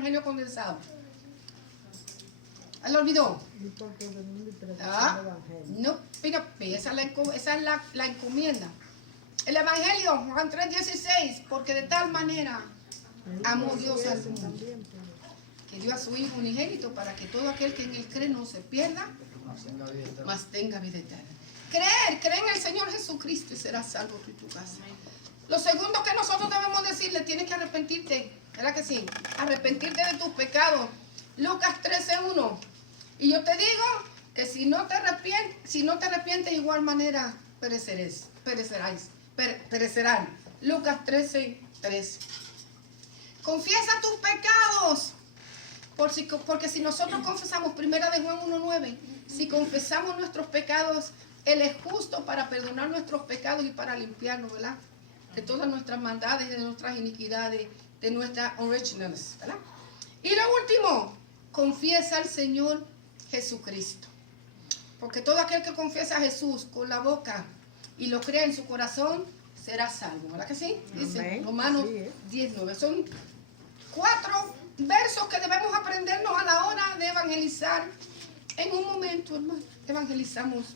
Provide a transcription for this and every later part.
evangelio condensado. ¿Lo olvidó? Ah, no, mira, esa es la encomienda. El evangelio, Juan 3:16, porque de tal manera amó Dios al mundo, que dio a su Hijo unigénito para que todo aquel que en él cree no se pierda, mas tenga vida eterna. Cree en el Señor Jesucristo y serás salvo tú y tu casa. Lo segundo que nosotros debemos decirle, tienes que arrepentirte, ¿verdad que sí? Arrepentirte de tus pecados. Lucas 13:1. Y yo te digo que si no te arrepientes, de igual manera perecerán. Lucas 13:3. Confiesa tus pecados. Porque si nosotros confesamos, primera de Juan 1:9, si confesamos nuestros pecados, Él es justo para perdonar nuestros pecados y para limpiarnos, ¿verdad? De todas nuestras maldades, de nuestras iniquidades, de nuestras originales, ¿verdad? Y lo último, confiesa al Señor Jesucristo. Porque todo aquel que confiesa a Jesús con la boca y lo cree en su corazón, será salvo, ¿verdad que sí? Dice Romanos 10:9. Son 4 versos que debemos aprendernos a la hora de evangelizar. En un momento, hermano, evangelizamos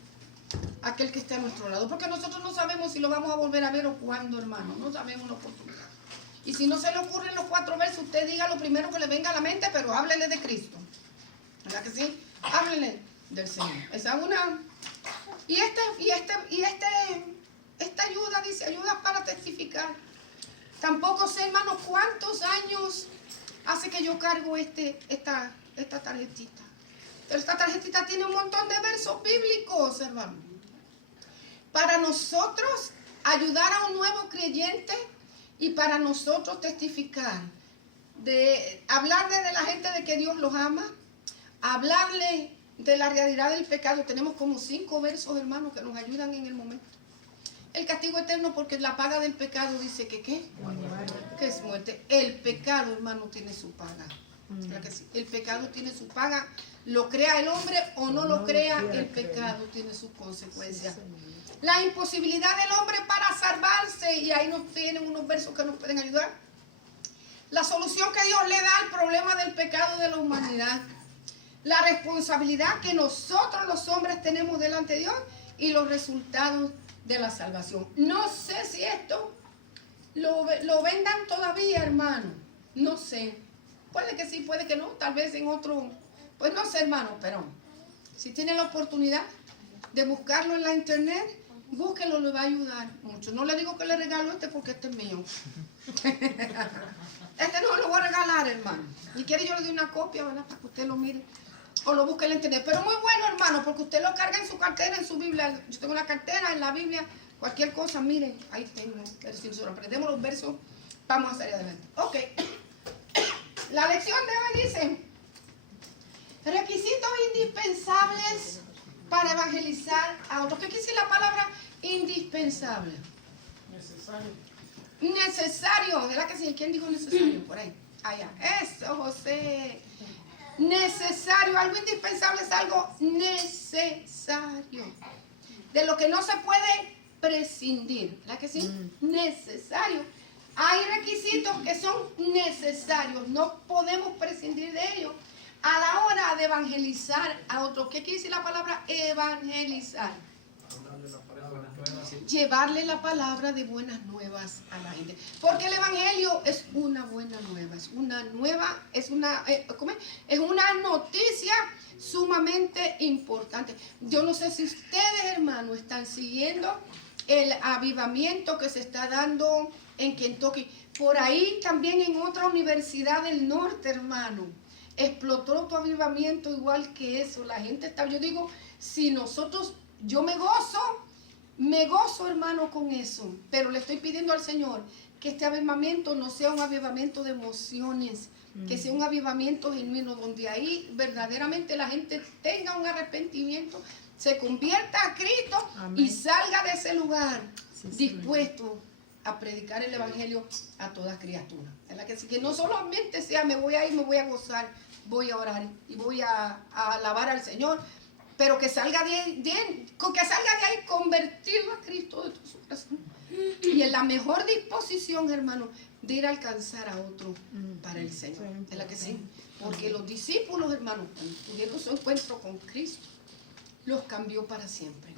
a aquel que esté a nuestro lado. Porque nosotros no sabemos si lo vamos a volver a ver o cuándo, hermano. No sabemos la oportunidad. Y si no se le ocurren los 4 versos, usted diga lo primero que le venga a la mente, pero háblele de Cristo. ¿Verdad que sí? Háblele del Señor. Esa es una. Y esta ayuda, dice, ayuda para testificar. Tampoco sé, hermano, cuántos años hace que yo cargo esta tarjetita. Pero esta tarjetita tiene un montón de versos bíblicos, hermano. Para nosotros ayudar a un nuevo creyente y para nosotros testificar. De hablarle de la gente de que Dios los ama. Hablarle de la realidad del pecado. Tenemos como 5 versos, hermanos, que nos ayudan en el momento. El castigo eterno, porque la paga del pecado dice que ¿qué? Que es muerte. El pecado, hermano, tiene su paga. ¿Verdad que sí? El pecado tiene su paga. Lo crea el hombre o no lo crea, el pecado tiene sus consecuencias. La imposibilidad del hombre para salvarse, y ahí nos tienen unos versos que nos pueden ayudar. La solución que Dios le da al problema del pecado de la humanidad. La responsabilidad que nosotros los hombres tenemos delante de Dios y los resultados de la salvación. No sé si esto lo vendan todavía, hermano. No sé. Puede que sí, puede que no. Tal vez en otro. Pues no sé, hermano, pero si tienen la oportunidad de buscarlo en la internet, búsquenlo, le va a ayudar mucho. No le digo que le regalo porque este es mío. Este no lo voy a regalar, hermano. Y quiere yo le doy una copia, ¿verdad? Para que usted lo mire. O lo busque en la internet. Pero muy bueno, hermano, porque usted lo carga en su cartera, en su Biblia. Yo tengo una cartera en la Biblia. Cualquier cosa, miren, ahí tengo. Pero si nosotros aprendemos los versos, vamos a salir adelante. Ok. La lección de hoy dice: requisitos indispensables para evangelizar a otros. ¿Qué quiere decir la palabra indispensable? Necesario. ¿Verdad que sí? ¿Quién dijo necesario? Por ahí. Allá. Eso, José. Necesario. Algo indispensable es algo necesario. De lo que no se puede prescindir. ¿Verdad que sí? Necesario. Hay requisitos que son necesarios. No podemos prescindir de ellos a la hora de evangelizar a otros. ¿Qué quiere decir la palabra evangelizar? Llevarle la palabra de buenas nuevas a la gente. Porque el evangelio es una buena nueva. Es una noticia sumamente importante. Yo no sé si ustedes, hermanos, están siguiendo el avivamiento que se está dando en Kentucky. Por ahí también en otra universidad del norte, hermano. Explotó otro avivamiento igual que eso. La gente está, yo digo, si nosotros, yo me gozo, hermano, con eso. Pero le estoy pidiendo al Señor que este avivamiento no sea un avivamiento de emociones, que sea un avivamiento genuino, donde ahí verdaderamente la gente tenga un arrepentimiento, se convierta a Cristo. Amén. Y salga de ese lugar dispuesto a predicar el evangelio a toda criatura. Así que no solamente sea me voy a ir, me voy a gozar, voy a orar y voy a alabar al Señor, pero que salga de ahí convertido a Cristo de todo su corazón. Y en la mejor disposición, hermano, de ir a alcanzar a otro para el Señor. ¿Es la que sí? Porque los discípulos, hermanos, cuando tuvieron su encuentro con Cristo, los cambió para siempre.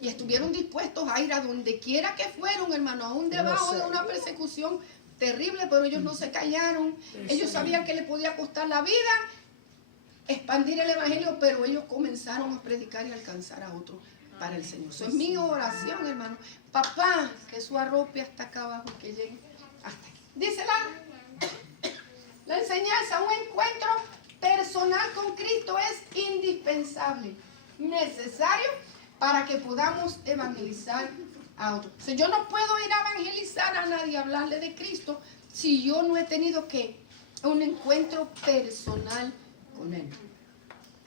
Y estuvieron dispuestos a ir a donde quiera que fueron, hermano, aún debajo de una persecución terrible, pero ellos no se callaron. Ellos sabían que le podía costar la vida expandir el evangelio, pero ellos comenzaron a predicar y alcanzar a otros para el Señor. Eso es mi oración, hermano. Papá, que su arrope hasta acá abajo, que llegue hasta aquí. Dice la enseñanza, un encuentro personal con Cristo es indispensable, necesario para que podamos evangelizar a otros. O sea, yo no puedo ir a evangelizar a nadie, a hablarle de Cristo, si yo no he tenido un encuentro personal con Él.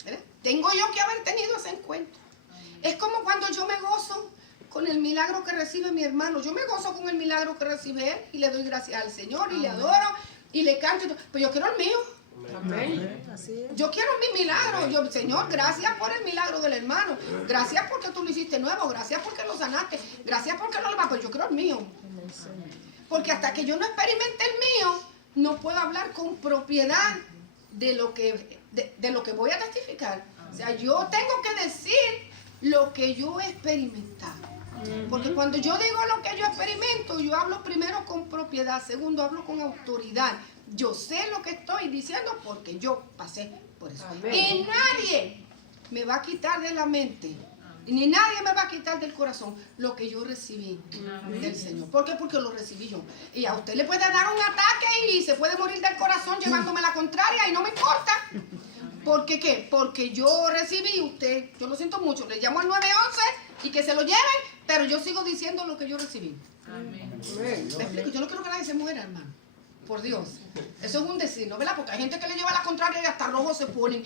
¿Verdad? Tengo yo que haber tenido ese encuentro. Es como cuando yo me gozo con el milagro que recibe mi hermano. Yo me gozo con el milagro que recibe él y le doy gracias al Señor y le adoro y le canto. Pero yo quiero el mío. Amén. Yo quiero mi milagro. Yo, Señor, gracias por el milagro del hermano. Gracias porque tú lo hiciste nuevo. Gracias porque lo sanaste. Gracias porque no lo vas. Pero yo quiero el mío. Porque hasta que yo no experimente el mío, no puedo hablar con propiedad de lo que voy a testificar. O sea, yo tengo que decir lo que yo he experimentado. Porque cuando yo digo lo que yo experimento, yo hablo primero con propiedad, segundo hablo con autoridad. Yo sé lo que estoy diciendo porque yo pasé por eso. Amén. Y nadie me va a quitar de la mente, ni nadie me va a quitar del corazón lo que yo recibí del Señor. ¿Por qué? Porque lo recibí yo. Y a usted le puede dar un ataque y se puede morir del corazón llevándome la contraria y no me importa. ¿Por qué qué? Porque yo recibí, usted, yo lo siento mucho, le llamo al 911 y que se lo lleven, pero yo sigo diciendo lo que yo recibí. Amén. ¿Me explico? Yo no quiero que nadie se muera, hermano. Por Dios. Eso es un decir, ¿no? ¿Verdad? Porque hay gente que le lleva la contraria y hasta rojo se ponen.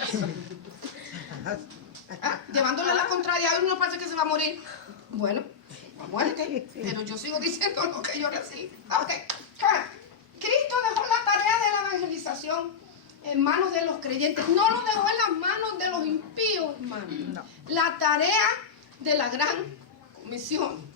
Llevándole la contraria, a uno parece que se va a morir. Bueno, muerte. Pero yo sigo diciendo lo que yo recibí. Okay. Cristo dejó la tarea de la evangelización en manos de los creyentes. No lo dejó en las manos de los impíos, hermano. No. La tarea de la gran comisión,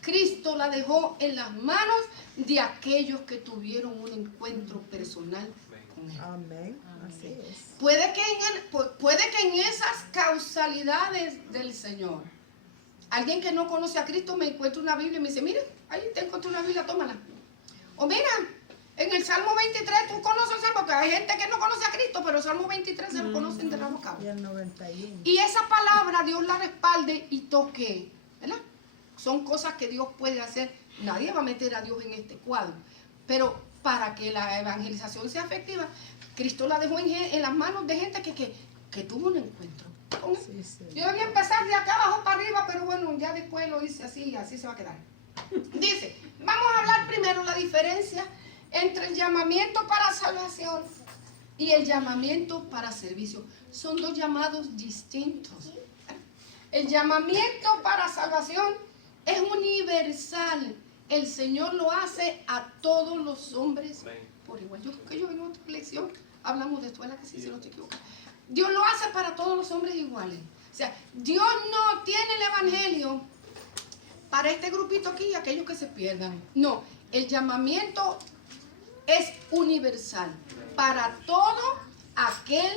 Cristo la dejó en las manos de aquellos que tuvieron un encuentro personal con Él. Amén. Así es. Puede que en esas causalidades del Señor, alguien que no conoce a Cristo me encuentra una Biblia y me dice, mire, ahí te encontré una Biblia, tómala. O mira, en el Salmo 23, tú conoces el Salmo, porque hay gente que no conoce a Cristo, pero el Salmo 23 se lo conocen de rabo a cabo. Y el 91. Y esa palabra Dios la respalde y toque, ¿verdad? Son cosas que Dios puede hacer. Nadie va a meter a Dios en este cuadro. Pero para que la evangelización sea efectiva, Cristo la dejó en las manos de gente que tuvo un encuentro con Él. Sí, sí. Yo debía empezar de acá abajo para arriba, pero bueno, ya después lo hice así y así se va a quedar. Dice, vamos a hablar primero la diferencia entre el llamamiento para salvación y el llamamiento para servicio. Son dos llamados distintos. El llamamiento para salvación es universal. El Señor lo hace a todos los hombres por igual. Yo creo que yo en otra lección hablamos de esto, ¿verdad? Que sí, si no te equivocas. Dios lo hace para todos los hombres iguales. O sea, Dios no tiene el evangelio para este grupito aquí y aquellos que se pierdan. No, el llamamiento es universal para todo aquel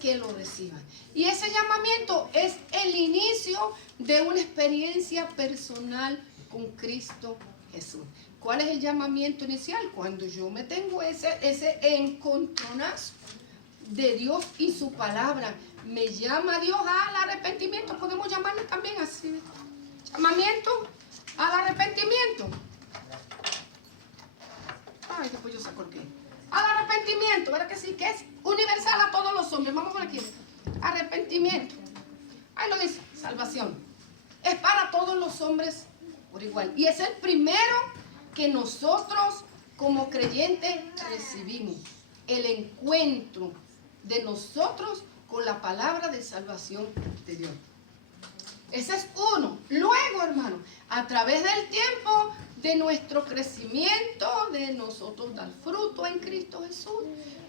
que lo reciba. Y ese llamamiento es el inicio de una experiencia personal con Cristo Jesús. ¿Cuál es el llamamiento inicial? Cuando yo me tengo ese encontronazo de Dios y su palabra. Me llama Dios al arrepentimiento. Podemos llamarle también así. Llamamiento al arrepentimiento. Ay, después yo saco el qué. Al arrepentimiento, ¿verdad que sí? Que es universal a todos los hombres. Vamos por aquí. Arrepentimiento. Ahí lo dice, salvación. Es para todos los hombres por igual. Y es el primero que nosotros como creyentes recibimos. El encuentro de nosotros con la palabra de salvación de Dios. Ese es uno. Luego, hermano, a través del tiempo de nuestro crecimiento, de nosotros dar fruto en Cristo Jesús,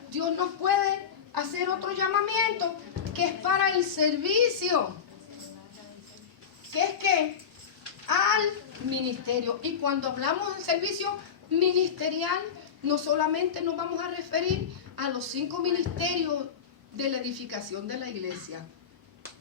Dios nos puede hacer otro llamamiento que es para el servicio. ¿Qué es qué? Al ministerio. Y cuando hablamos del servicio, ministerial, no solamente nos vamos a referir a los 5 ministerios de la edificación de la iglesia.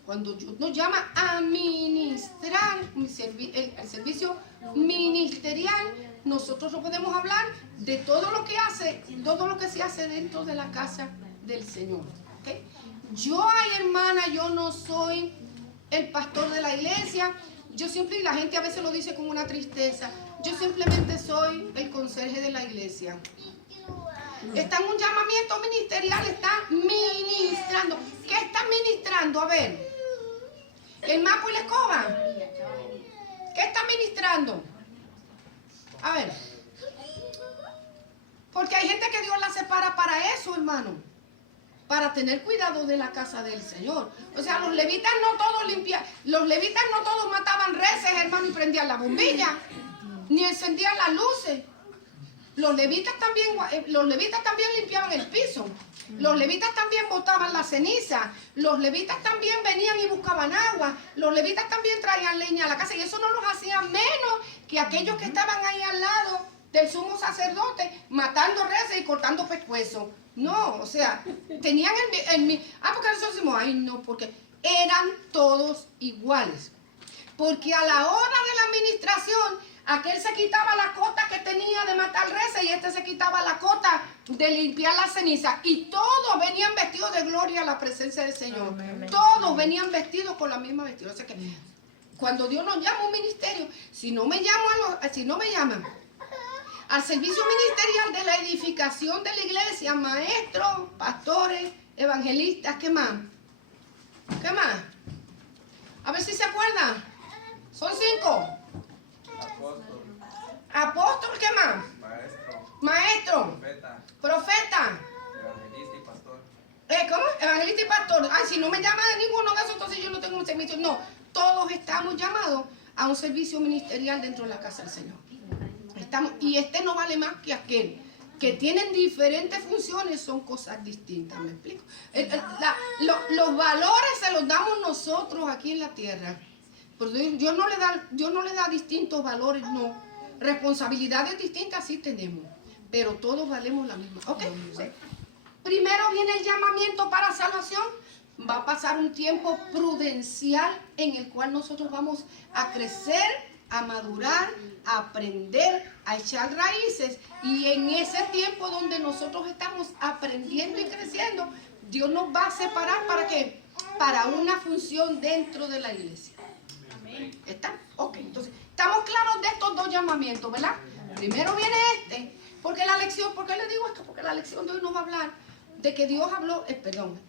Cuando Dios nos llama a ministrar el servicio ministerial, nosotros no podemos hablar de todo lo que se hace dentro de la casa del Señor. ¿Okay? Yo, hermana, yo no soy el pastor de la iglesia. Yo siempre, y la gente a veces lo dice con una tristeza, yo simplemente soy el conserje de la iglesia. Está en un llamamiento ministerial, está ministrando. ¿Qué está ministrando? A ver, el mapa y la escoba. ¿Qué está ministrando? A ver, porque hay gente que Dios la separa para eso, hermano, para tener cuidado de la casa del Señor. O sea, los levitas no todos mataban reses, hermano, y prendían la bombilla, ni encendían las luces. Los levitas también limpiaban el piso. Los levitas también botaban la ceniza. Los levitas también venían y buscaban agua. Los levitas también traían leña a la casa. Y eso no los hacía menos que aquellos que estaban ahí al lado del sumo sacerdote, matando reses y cortando pescuezos. No, o sea, tenían porque nosotros decimos, ay no, porque eran todos iguales. Porque a la hora de la administración, aquel se quitaba la cota que tenía de matar reses y este se quitaba la cota de limpiar la ceniza. Y todos venían vestidos de gloria a la presencia del Señor. Amén. Todos venían vestidos con la misma vestidura. O sea que cuando Dios nos llama a un ministerio, si no me llaman al servicio ministerial de la edificación de la iglesia, maestros, pastores, evangelistas, ¿qué más? ¿Qué más? A ver si se acuerdan. Son 5. Apóstol, ¿qué más? Maestro. Profeta. Evangelista y pastor. ¿Cómo? Evangelista y pastor. Ay, si no me llaman de ninguno de esos, entonces yo no tengo un servicio. No, todos estamos llamados a un servicio ministerial dentro de la casa del Señor. Y este no vale más que aquel. Que tienen diferentes funciones, son cosas distintas, ¿me explico? Los valores se los damos nosotros aquí en la tierra. Pero Dios no le da distintos valores, no. Responsabilidades distintas sí tenemos, pero todos valemos la misma. ¿Ok? Sí. Primero viene el llamamiento para salvación. Va a pasar un tiempo prudencial en el cual nosotros vamos a crecer, a madurar, a aprender, a echar raíces. Y en ese tiempo donde nosotros estamos aprendiendo y creciendo, Dios nos va a separar ¿para qué? Para una función dentro de la iglesia. ¿Está? Ok, entonces, estamos claros de estos 2 llamamientos, ¿verdad? Primero viene porque la lección, ¿por qué le digo esto? Porque la lección de hoy nos va a hablar de que Dios habló,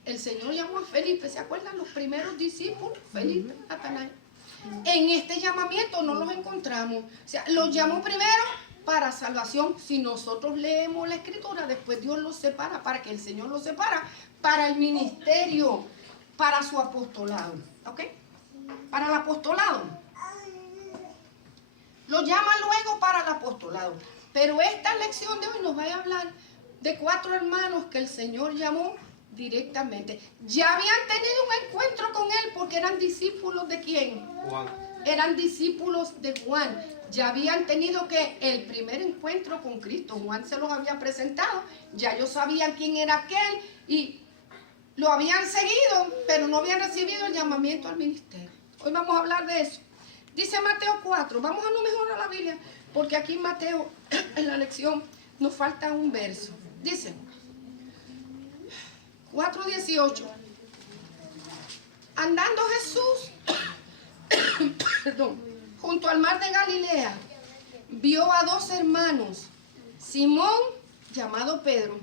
el Señor llamó a Felipe, ¿se acuerdan los primeros discípulos? Felipe, Natanael. En este llamamiento no los encontramos, o sea, los llamó primero para salvación. Si nosotros leemos la escritura, después Dios los separa, para que el Señor los separa, para el ministerio, para su apostolado, ¿ok? Para el apostolado. Lo llama luego para el apostolado. Pero esta lección de hoy nos va a hablar de 4 hermanos que el Señor llamó directamente. Ya habían tenido un encuentro con él porque eran discípulos de ¿quién? Juan. Eran discípulos de Juan. Ya habían tenido el primer encuentro con Cristo. Juan se los había presentado. Ya ellos sabían quién era aquel y lo habían seguido, pero no habían recibido el llamamiento al ministerio. Hoy vamos a hablar de eso. Dice Mateo 4. Vamos a no mejorar la Biblia, porque aquí en Mateo, en la lección, nos falta un verso. Dice 4:18. Andando Jesús junto al mar de Galilea, vio a 2 hermanos, Simón, llamado Pedro,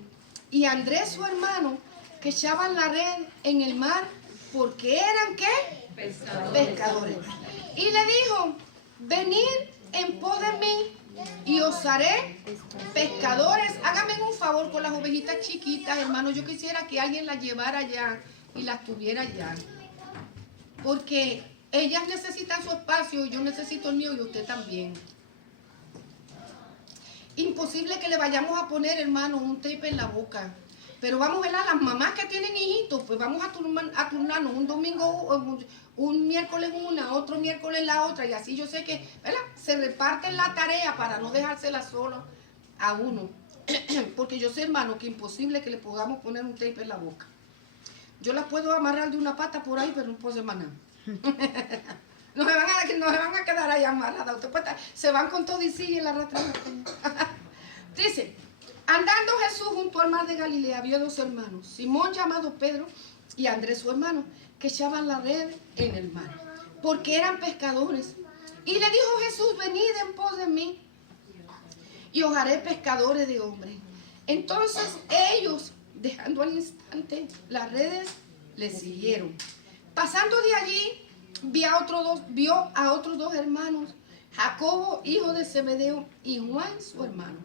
y Andrés, su hermano, que echaban la red en el mar, porque eran ¿qué? Pescadores. Y le dijo: venid en pos de mí y os haré pescadores. Háganme un favor con las ovejitas chiquitas, hermano. Yo quisiera que alguien las llevara allá y las tuviera allá, porque ellas necesitan su espacio y yo necesito el mío y usted también. Imposible que le vayamos a poner, hermano, un tape en la boca. Pero vamos a ver a las mamás que tienen hijitos, pues vamos a turnarnos un domingo, un miércoles una, otro miércoles la otra, y así yo sé que, ¿verdad? Se reparten la tarea para no dejársela sola a uno. Porque yo sé, hermano, que imposible que le podamos poner un tape en la boca. Yo la puedo amarrar de una pata por ahí, pero no puedo hacer más nada. No se van a quedar ahí amarradas. Se van con todo y siguen la arrastrando. Dice, andando Jesús junto al mar de Galilea, vio dos hermanos, Simón llamado Pedro y Andrés su hermano, que echaban la red en el mar, porque eran pescadores. Y le dijo Jesús, venid en pos de mí, y os haré pescadores de hombres. Entonces ellos, dejando al instante las redes, le siguieron. Pasando de allí, vio a otros dos hermanos, Jacobo, hijo de Zebedeo, y Juan, su hermano,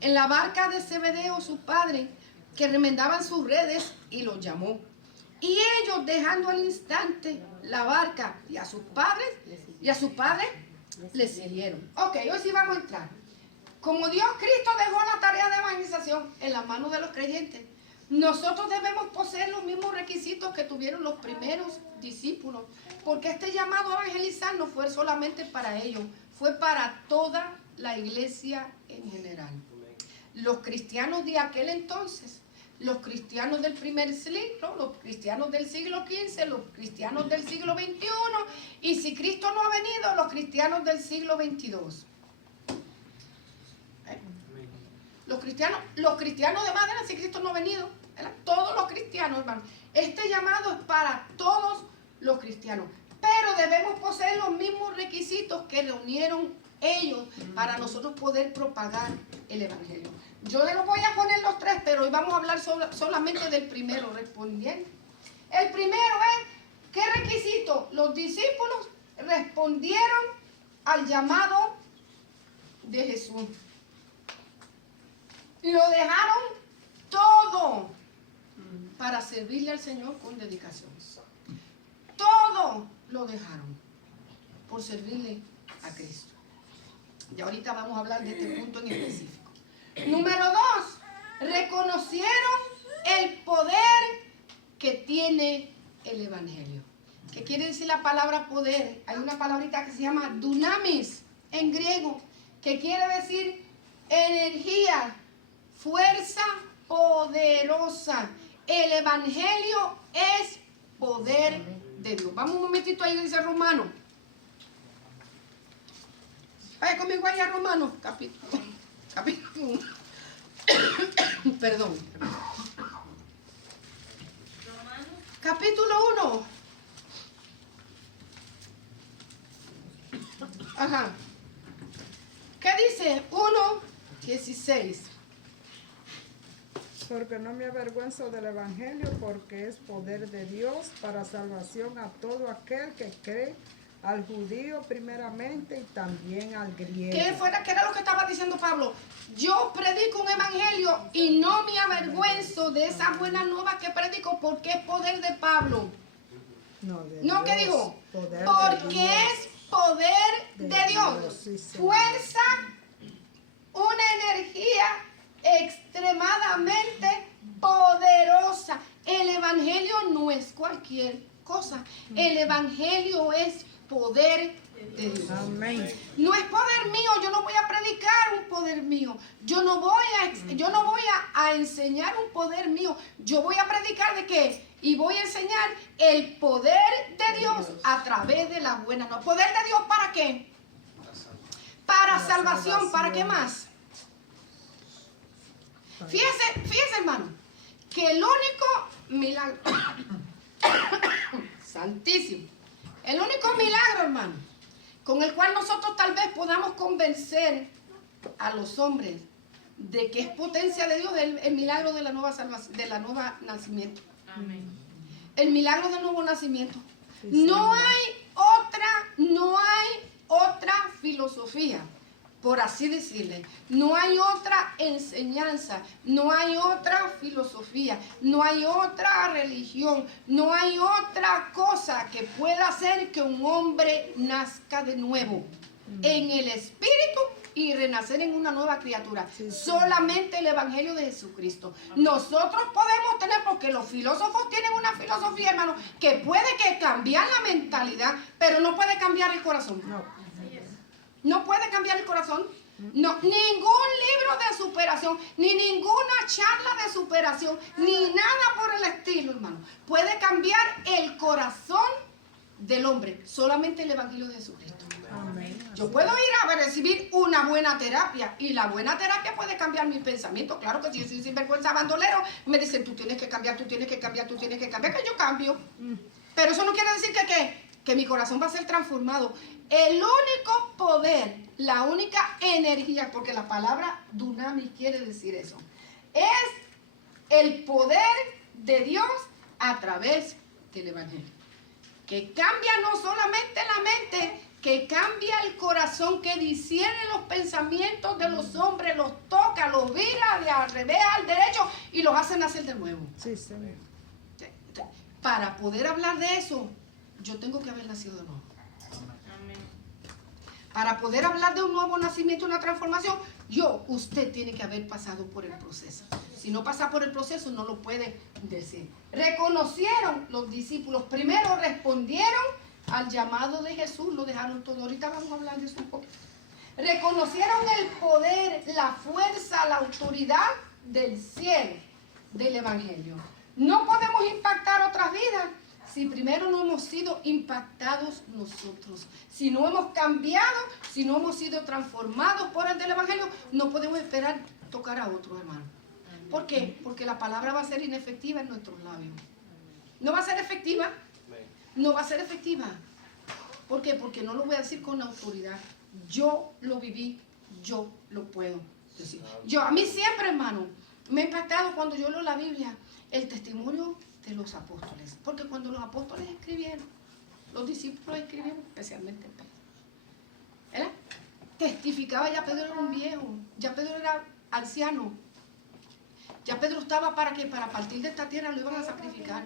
en la barca de Zebedeo, su padre, que remendaban sus redes, y los llamó. Y ellos, dejando al instante la barca y a sus padre, le siguieron. Ok, hoy sí vamos a entrar. Como Dios Cristo dejó la tarea de evangelización en las manos de los creyentes, nosotros debemos poseer los mismos requisitos que tuvieron los primeros discípulos, porque este llamado a evangelizar no fue solamente para ellos, fue para toda la iglesia en general. Los cristianos de aquel entonces, los cristianos del primer siglo, los cristianos del siglo XV, los cristianos del siglo XXI, y si Cristo no ha venido, los cristianos del siglo XXII. Los cristianos de madera, si Cristo no ha venido, eran todos los cristianos, hermano. Este llamado es para todos los cristianos, pero debemos poseer los mismos requisitos que reunieron ellos para nosotros poder propagar el evangelio. Yo les voy a poner los tres, pero hoy vamos a hablar solamente del primero, respondiendo. El primero es, ¿qué requisito? Los discípulos respondieron al llamado de Jesús. Lo dejaron todo para servirle al Señor con dedicación. Todo lo dejaron por servirle a Cristo. Y ahorita vamos a hablar de este punto en específico. Número 2, reconocieron el poder que tiene el Evangelio. ¿Qué quiere decir la palabra poder? Hay una palabrita que se llama dunamis en griego, que quiere decir energía, fuerza poderosa. El Evangelio es poder de Dios. Vamos un momentito ahí, dice Romanos. Vaya conmigo ahí a Romanos, capítulo 1. Perdón. Capítulo 1. Ajá. ¿Qué dice? 1:16. Porque no me avergüenzo del Evangelio, porque es poder de Dios para salvación a todo aquel que cree, al judío primeramente y también al griego. ¿Qué era lo que estaba diciendo Pablo? Yo predico un evangelio y no me avergüenzo de esa buena nueva que predico porque es poder de Pablo. No, ¿qué dijo? Porque es poder de Dios. Sí, sí. Fuerza, una energía extremadamente poderosa. El evangelio no es cualquier cosa. El evangelio es poder de Dios. Amén. No es poder mío, yo no voy a predicar un poder mío. Yo no voy a enseñar un poder mío. Yo voy a predicar de qué? Y voy a enseñar el poder de Dios a través de la buena nueva. ¿Poder de Dios para qué? Para salvación. ¿Para qué más? Fíjese, hermano, que el único milagro santísimo, el único milagro, hermano, con el cual nosotros tal vez podamos convencer a los hombres de que es potencia de Dios, el milagro de la nueva salvación, de la nueva nacimiento. Amén. El milagro del nuevo nacimiento. Sí, No hay otra filosofía, por así decirle. No hay otra enseñanza, no hay otra filosofía, no hay otra religión, no hay otra cosa que pueda hacer que un hombre nazca de nuevo en el espíritu y renacer en una nueva criatura. Sí, sí. Solamente el evangelio de Jesucristo. Nosotros podemos tener, porque los filósofos tienen una filosofía, hermano, que puede que cambiar la mentalidad, pero no puede cambiar el corazón. No. No puede cambiar el corazón. No, ningún libro de superación, ni ninguna charla de superación, ni nada por el estilo, hermano, puede cambiar el corazón del hombre. Solamente el Evangelio de Jesucristo. Amén. Yo puedo ir a recibir una buena terapia, y la buena terapia puede cambiar mis pensamientos. Claro que si yo soy sinvergüenza bandolero, me dicen, tú tienes que cambiar, tú tienes que cambiar, tú tienes que cambiar, que yo cambio. Pero eso no quiere decir que mi corazón va a ser transformado. El único poder, la única energía, porque la palabra dunamis quiere decir eso, es el poder de Dios a través del Evangelio. Que cambia no solamente la mente, que cambia el corazón, que discierne los pensamientos de los hombres, los toca, los vira de al revés al derecho y los hace nacer de nuevo. Sí, Señor. Para poder hablar de eso, yo tengo que haber nacido de nuevo. Para poder hablar de un nuevo nacimiento, una transformación, usted tiene que haber pasado por el proceso. Si no pasa por el proceso, no lo puede decir. Reconocieron los discípulos, primero respondieron al llamado de Jesús, lo dejaron todo. Ahorita vamos a hablar de eso un poco. Reconocieron el poder, la fuerza, la autoridad del cielo, del Evangelio. No podemos impactar otras vidas si primero no hemos sido impactados nosotros. Si no hemos cambiado, si no hemos sido transformados por el del Evangelio, no podemos esperar tocar a otros, hermano. ¿Por qué? Porque la palabra va a ser inefectiva en nuestros labios. No va a ser efectiva. No va a ser efectiva. ¿Por qué? Porque no lo voy a decir con autoridad. Yo lo viví, yo lo puedo decir. A mí siempre, hermano, me ha impactado cuando yo leo la Biblia el testimonio de los apóstoles. Porque cuando los apóstoles escribieron, los discípulos escribieron, especialmente Pedro, ¿verdad? Testificaba, ya Pedro era un viejo, ya Pedro era anciano. Ya Pedro estaba para partir de esta tierra lo iban a sacrificar.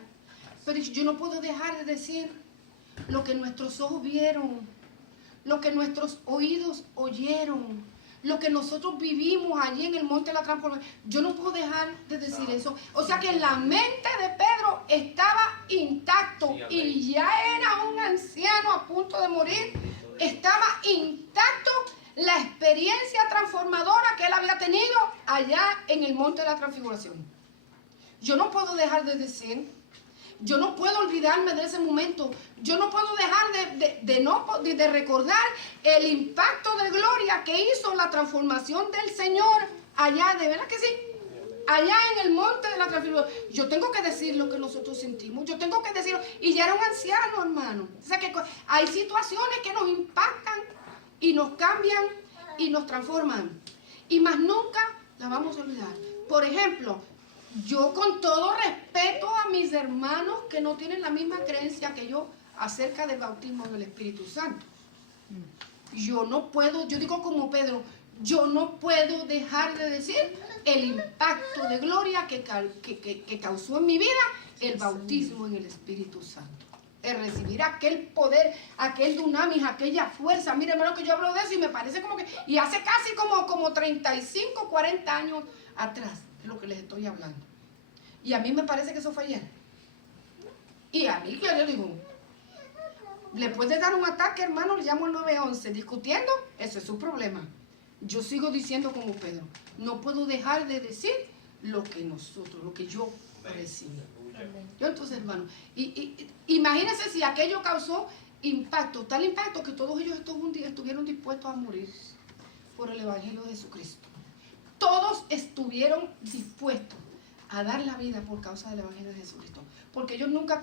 Pero yo no puedo dejar de decir lo que nuestros ojos vieron, lo que nuestros oídos oyeron, lo que nosotros vivimos allí en el monte de la transformación. Yo no puedo dejar de decir eso. O sea que en la mente de Pedro estaba intacto, y ya era un anciano a punto de morir. Estaba intacto la experiencia transformadora que él había tenido allá en el monte de la transfiguración. Yo no puedo dejar de decir, yo no puedo olvidarme de ese momento. Yo no puedo dejar de recordar el impacto de gloria que hizo la transformación del Señor allá, de verdad que sí, allá en el monte de la transfiguración. Yo tengo que decir lo que nosotros sentimos, yo tengo que decirlo, y ya era un anciano, hermano. O sea que hay situaciones que nos impactan y nos cambian y nos transforman, y más nunca la vamos a olvidar. Por ejemplo, yo con todo respeto a mis hermanos que no tienen la misma creencia que yo acerca del bautismo del Espíritu Santo, yo no puedo, yo digo como Pedro, yo no puedo dejar de decir el impacto de gloria que causó en mi vida el bautismo en el Espíritu Santo. El recibir aquel poder, aquel dunamis, aquella fuerza. Miren, hermano, que yo hablo de eso y me parece como que, y hace casi como 35, 40 años atrás, es lo que les estoy hablando. Y a mí me parece que eso fue ayer. Y a mí, que yo digo, le puede dar un ataque, hermano, le llamo al 911, discutiendo, eso es su problema. Yo sigo diciendo como Pedro, no puedo dejar de decir lo que yo recibo. Yo entonces, hermano, imagínense si aquello causó impacto, tal impacto que todos ellos estuvieron dispuestos a morir por el Evangelio de Jesucristo. Todos estuvieron dispuestos a dar la vida por causa del Evangelio de Jesucristo. Porque ellos nunca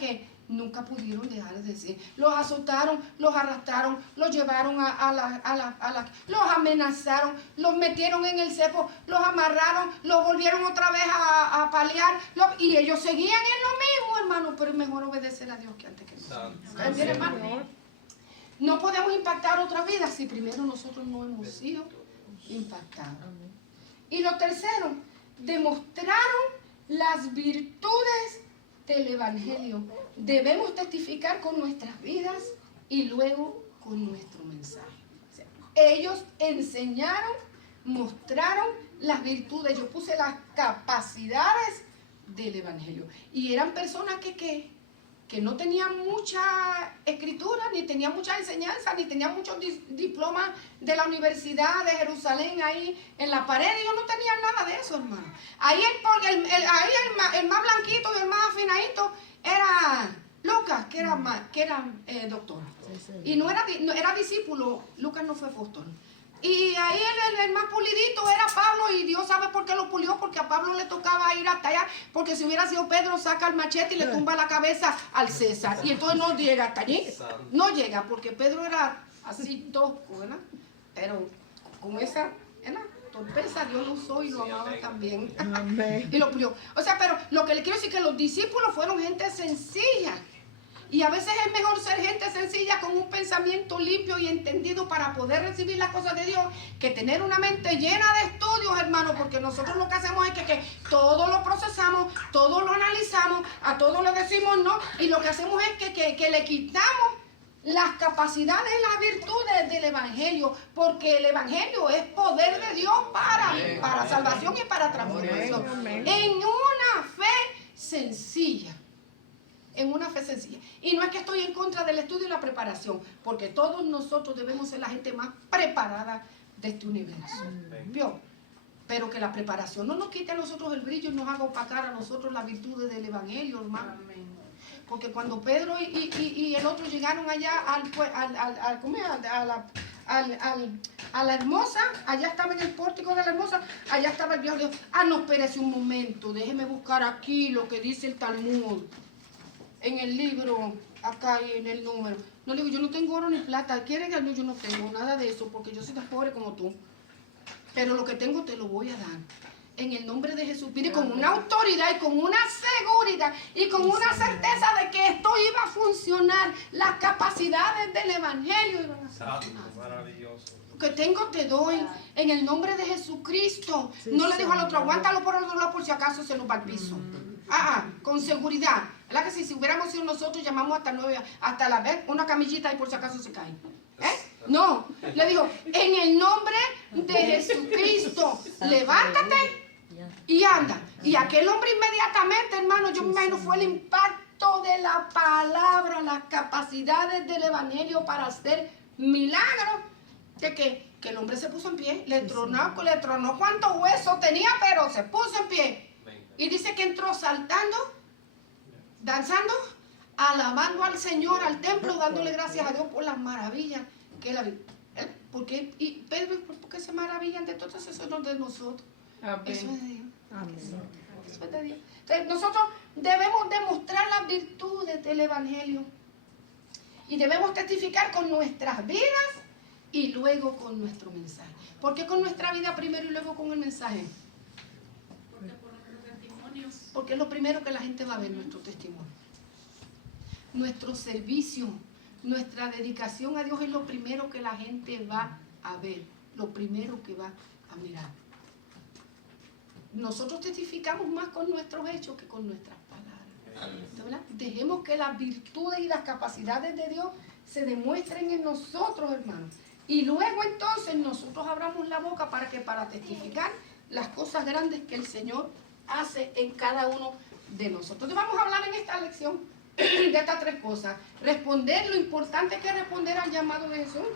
pudieron dejar de decir. Los azotaron, los arrastraron, los llevaron los amenazaron, los metieron en el cepo, los amarraron, los volvieron otra vez a paliar, y ellos seguían en lo mismo, hermano. Pero es mejor obedecer a Dios que antes que nosotros. Bien, hermano. No podemos impactar otras vidas si primero nosotros no hemos sido impactados. Y lo tercero, demostraron las virtudes del Evangelio. Debemos testificar con nuestras vidas y luego con nuestro mensaje. O sea, ellos enseñaron, mostraron las virtudes. Yo puse las capacidades del Evangelio. Y eran personas que que no tenían mucha escritura, ni tenían mucha enseñanza, ni tenían muchos diplomas de la Universidad de Jerusalén ahí en la pared. Ellos no tenían nada de eso, hermano. Ahí el más blanquito y el más afinadito era Lucas, que era doctor. Y no era discípulo. Lucas no fue apóstol. Y ahí el más pulidito era Pablo, y Dios sabe por qué lo pulió, porque a Pablo le tocaba ir hasta allá, porque si hubiera sido Pedro, saca el machete y le tumba la cabeza al César, y entonces no llega hasta allí, no llega, porque Pedro era así tosco, ¿verdad? Pero con esa torpeza Dios lo usó y lo amaba también. Y lo pulió. O sea, pero lo que le quiero decir es que los discípulos fueron gente sencilla. Y a veces es mejor ser gente sencilla con un pensamiento limpio y entendido para poder recibir las cosas de Dios, que tener una mente llena de estudios, hermano, porque nosotros lo que hacemos es que todo lo procesamos, todo lo analizamos, a todo le decimos no, y lo que hacemos es que le quitamos las capacidades y las virtudes del Evangelio, porque el Evangelio es poder de Dios para salvación y para transformación. En una fe sencilla. En una fe sencilla. Y no es que estoy en contra del estudio y la preparación, porque todos nosotros debemos ser la gente más preparada de este universo. ¿Vio? Pero que la preparación no nos quite a nosotros el brillo y nos haga opacar a nosotros las virtudes del Evangelio, hermano. Porque cuando Pedro y el otro llegaron allá a la hermosa, allá estaba en el pórtico de la hermosa, allá estaba el viejo Dios. No, espérese un momento, déjeme buscar aquí lo que dice el Talmud. En el libro, acá y en el número. No le digo, yo no tengo oro ni plata. ¿Quieres que yo no tengo nada de eso? Porque yo soy tan pobre como tú. Pero lo que tengo te lo voy a dar. En el nombre de Jesús. Mire, con una autoridad y con una seguridad y con una certeza de que esto iba a funcionar. Las capacidades del Evangelio iban a funcionar. Maravilloso. Lo que tengo te doy. En el nombre de Jesucristo. No le dijo al otro, aguántalo por el otro lado por si acaso se nos va al piso. Con seguridad. ¿Verdad que si hubiéramos sido nosotros, llamamos hasta la vez una camillita y por si acaso se cae? No, le dijo, en el nombre de Jesucristo, levántate y anda. Y aquel hombre inmediatamente, hermano, yo me imagino fue el impacto de la palabra, las capacidades del Evangelio para hacer milagros, de que el hombre se puso en pie, le tronó cuántos huesos tenía, pero se puso en pie. Y dice que entró saltando, danzando, alabando al Señor, al templo, dándole gracias a Dios por las maravillas que él había. ¿Por qué? Y Pedro, ¿por qué se maravillan de todos esos de nosotros? Amén. Eso es de Dios. Amén. Eso es de Dios. Entonces, nosotros debemos demostrar las virtudes del Evangelio. Y debemos testificar con nuestras vidas y luego con nuestro mensaje. ¿Por qué con nuestra vida primero y luego con el mensaje? Porque es lo primero que la gente va a ver, nuestro testimonio. Nuestro servicio, nuestra dedicación a Dios es lo primero que la gente va a ver, lo primero que va a mirar. Nosotros testificamos más con nuestros hechos que con nuestras palabras. ¿Verdad? Dejemos que las virtudes y las capacidades de Dios se demuestren en nosotros, hermanos. Y luego entonces nosotros abramos la boca para testificar las cosas grandes que el Señor hace en cada uno de nosotros. Entonces vamos a hablar en esta lección de estas tres cosas. Responder, lo importante que es responder al llamado de Jesús.